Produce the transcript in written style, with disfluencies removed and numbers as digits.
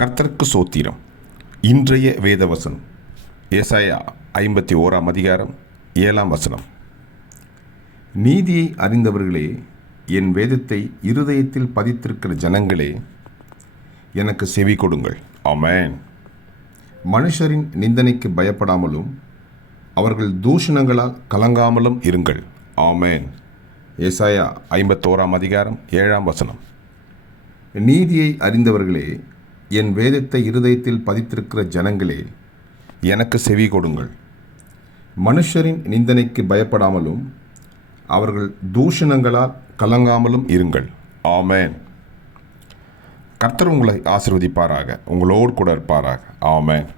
கர்த்தருக்கு சோத்திரம். இன்றைய வேதவசனம் ஏசாயா 51 அதிகாரம் 7 நீதியை அறிந்தவர்களே, என் வேதத்தை இருதயத்தில் பதித்திருக்கிற ஜனங்களே, எனக்கு செவி கொடுங்கள். ஆமென். மனுஷரின் நிந்தனைக்கு பயப்படாமலும் அவர்கள் தூஷணங்களால் கலங்காமலும் இருங்கள். ஆமென். ஏசாயா 51 அதிகாரம் 7 நீதியை அறிந்தவர்களே, என் வேதத்தை இருதயத்தில் பதித்திருக்கிற ஜனங்களே, எனக்கு செவி கொடுங்கள். மனுஷரின் நிந்தனைக்கு பயப்படாமலும் அவர்கள் தூஷணங்களால் கலங்காமலும் இருங்கள். ஆமென். கர்த்தர் உங்களை ஆசீர்வதிப்பாராக, உங்களோடு கூட இருப்பாராக. ஆமென்.